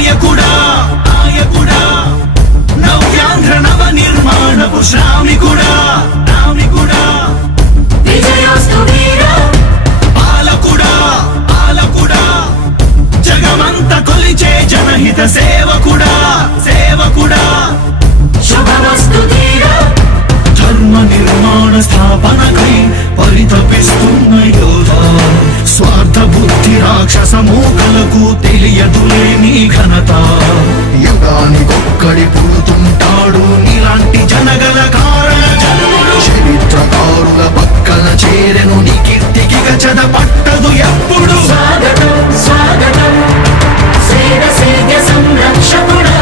నాయకుడా నాయకుడా నవ్యాంధ్ర నవ నిర్మాణపు శ్రామికుడా శ్రామికుడా విజయోస్తు వీరా పాలకుడా పాలకుడా జగమంత కొలిచే జనహిత సేవకుడా సేవకుడా శుభమస్తు ధీరా ధర్మ నిర్మాణ స్థాపనకై పరితపిస్తున్న యోధ స్వార్థ బుద్ధి రాక్షస మూకలకు తెలియదులే నీ ఘనత యుగానికొక్కడి పుడుతుంటాడు నీలాంటి జనగల కారణ జన్ముడు చరిత్రకారుల పక్కన చేరెను నీ కీర్తికి గచద పట్టదు ఎప్పుడు స్వాగతం స్వాగతం సేన సేద్య సంరక్షకుడా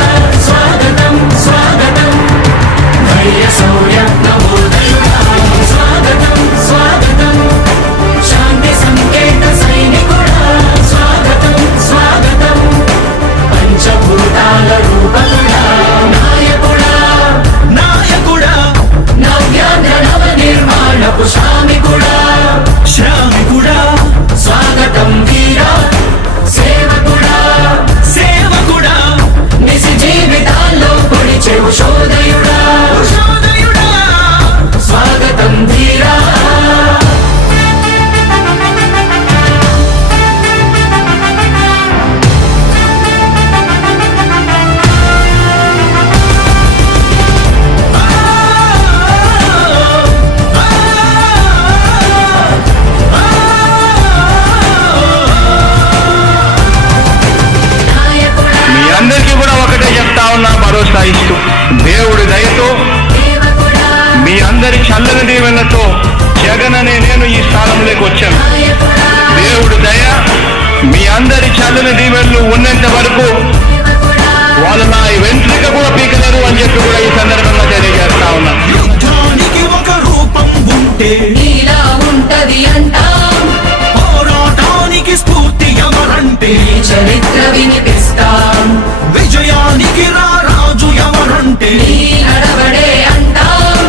స్వాగతం స్వాగతం ధైర్య శౌర్య నవోదయుడా స్వాగతం స్వాగతం శాంతి సంకేత సైనికుడా స్వాగతం స్వాగతం పంచభూతాల రూపకుడా నాయకుడా నాయకుడా నవ్యాంధ్ర నవ నిర్మాణపు శ్రామికుడా శ్రామికుడా స్వాగతం వీరా సేవకుడా సేవకుడా నిజ జీవితాల్లో పొడిచే ఉషోదయుడా ఉషోదయుడా స్వాగతం ధీరా భరోసా ఇస్తూ దేవుడి దయతో మీ అందరి చల్లని దీవెనతో జగన్ అనే నేను ఈ స్థానంలోకి వచ్చాను. దేవుడి దయ మీ అందరి చల్లని దీవెనలు ఉన్నంత వరకు వాళ్ళు నా వెంట్రిక కూడా పీకలేరు అని చెప్పి కూడా ఈ సందర్భంగా తెలియజేస్తా ఉన్నాను. యుద్ధానికి ఒక రూపం ఉంటే నీలా ఉంటది అంటాం, పోరాటానికి స్ఫూర్తి ఎవరంటే చరిత్ర వినిపిస్తాం, విజయానికి రారాజు ఎవరంటే నడవడే అంటాం,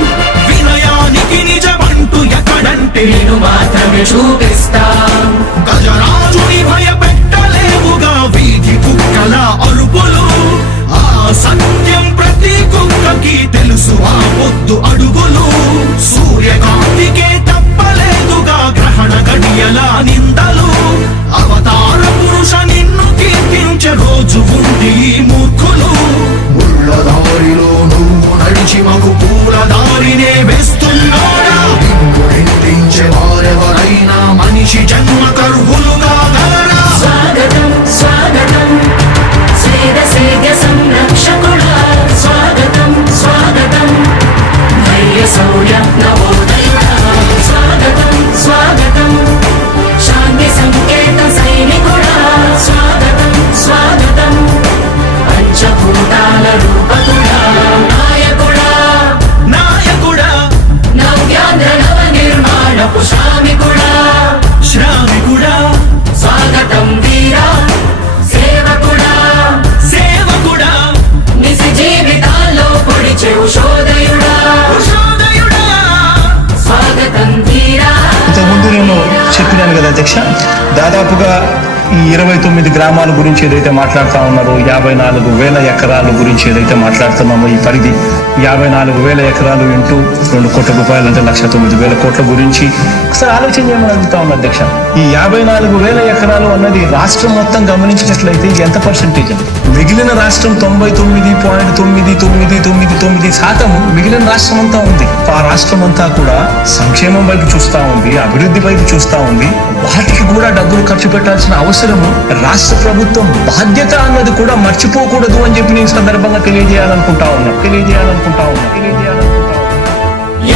వినయానికి నిజమంటూ ఎక్కడంటే నేను మాత్రమే చూపిస్తాం. గజరాజుని భయపెట్టలేవుగా వీధి కుక్కల అరుపులు, ఆ సత్యం ప్రతి కుక్కకి తెలుసు ఆ పొద్దు అడుగులు, సూర్యకాంతికే తప్పలేదుగా గ్రహణ గడియల నిందలు, అవతార పురుష నిన్ను కీర్తించే రోజు ఉంది మూర్ఖులు. ముళ్ళ దారిలో నువ్వు నడిచి మాకు పూల దారినే వేస్తున్నాడా, నిన్ను నిందించే వారెవరైనా మనిషి జన్మ కరువులుగా గలరా. స్వాగతం స్వాగతం సేద్య సంరక్షకుడా స్వాగతం స్వాగతం ధైర్య శౌర్య నవోదయుడా స్వాగతం స్వాగతం శాంతి సంకేత సైనికుడా స్వాగతం స్వాగతం పంచభూతాల రూపకుడా నాయకుడా నాయకుడా నవ్యాంధ్ర నవ నిర్మాణపు శ్రామికుడా శ్రామికుడా స్వాగతం వీరా సేవకుడా సేవకుడా నిజ జీవితాల్లో పొడిచే ఉషోదయుడా ఉషోదయుడా స్వాగతం వీరా. ఇంతకుముందు నేను చెప్పినాను కదా అధ్యక్ష, దాదాపుగా ఈ 29 గ్రామాల గురించి ఏదైతే మాట్లాడుతూ ఉన్నారో, 54,000 ఎకరాల గురించి ఏదైతే మాట్లాడుతున్నామో, ఈ పరిధి 54,000 ఎకరాలు ఇంటూ 2 కోట్ల రూపాయలు అంటే 1,09,000 కోట్ల గురించి ఒకసారి ఆలోచన చేయమని అడుగుతా ఉన్నా అధ్యక్ష. ఈ 54,000 ఎకరాలు అన్నది రాష్ట్రం మొత్తం గమనించినట్లయితే ఇది ఎంత పర్సెంటేజ్ అండి? మిగిలిన రాష్ట్రం 99.9999% మిగిలిన రాష్ట్రం అంతా ఉంది. ఆ రాష్ట్రం అంతా కూడా సంక్షేమం వైపు చూస్తా ఉంది, అభివృద్ధి వైపు చూస్తా ఉంది. వాటికి కూడా డబ్బులు ఖర్చు పెట్టాల్సిన అవసరము రాష్ట్ర ప్రభుత్వం బాధ్యత అన్నది కూడా మర్చిపోకూడదు అని చెప్పి నేను సందర్భంగా తెలియజేయాలనుకుంటా ఉన్నా.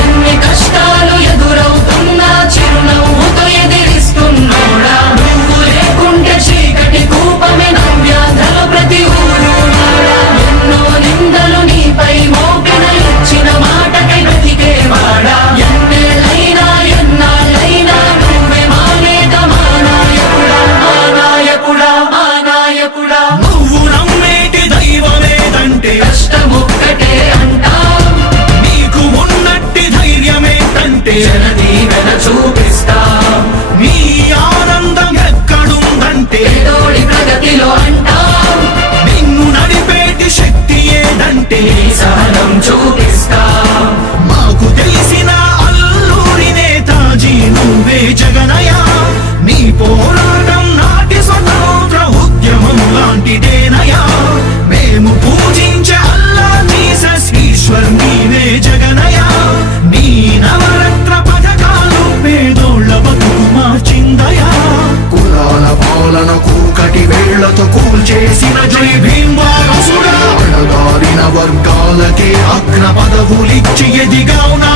ఎన్ని కష్టాలు ఎదురవుతున్నా చిరునవ్వుతో ఎదిరిస్తున్నాడా, నువ్వు లేకుంటే చీకటి కూపమే నవ్యాంధ్రలో ప్రతి ఊరు వాడా. ఎన్నో నిందలు నీపై మోపిన ఇచ్చిన మాటకై బ్రతికేవాడా, ఎన్నేళ్ళైనా ఎన్నాళ్ళైనా నువ్వే మా నేత మా నాయకుడా మా నాయకుడా మా నాయకుడా. నువ్వు నమ్మేటి దైవమేదంటే కష్టమొక్కటే అంటాం, నీకు ఉన్నట్టి ధైర్యమే ఎదిగావు నా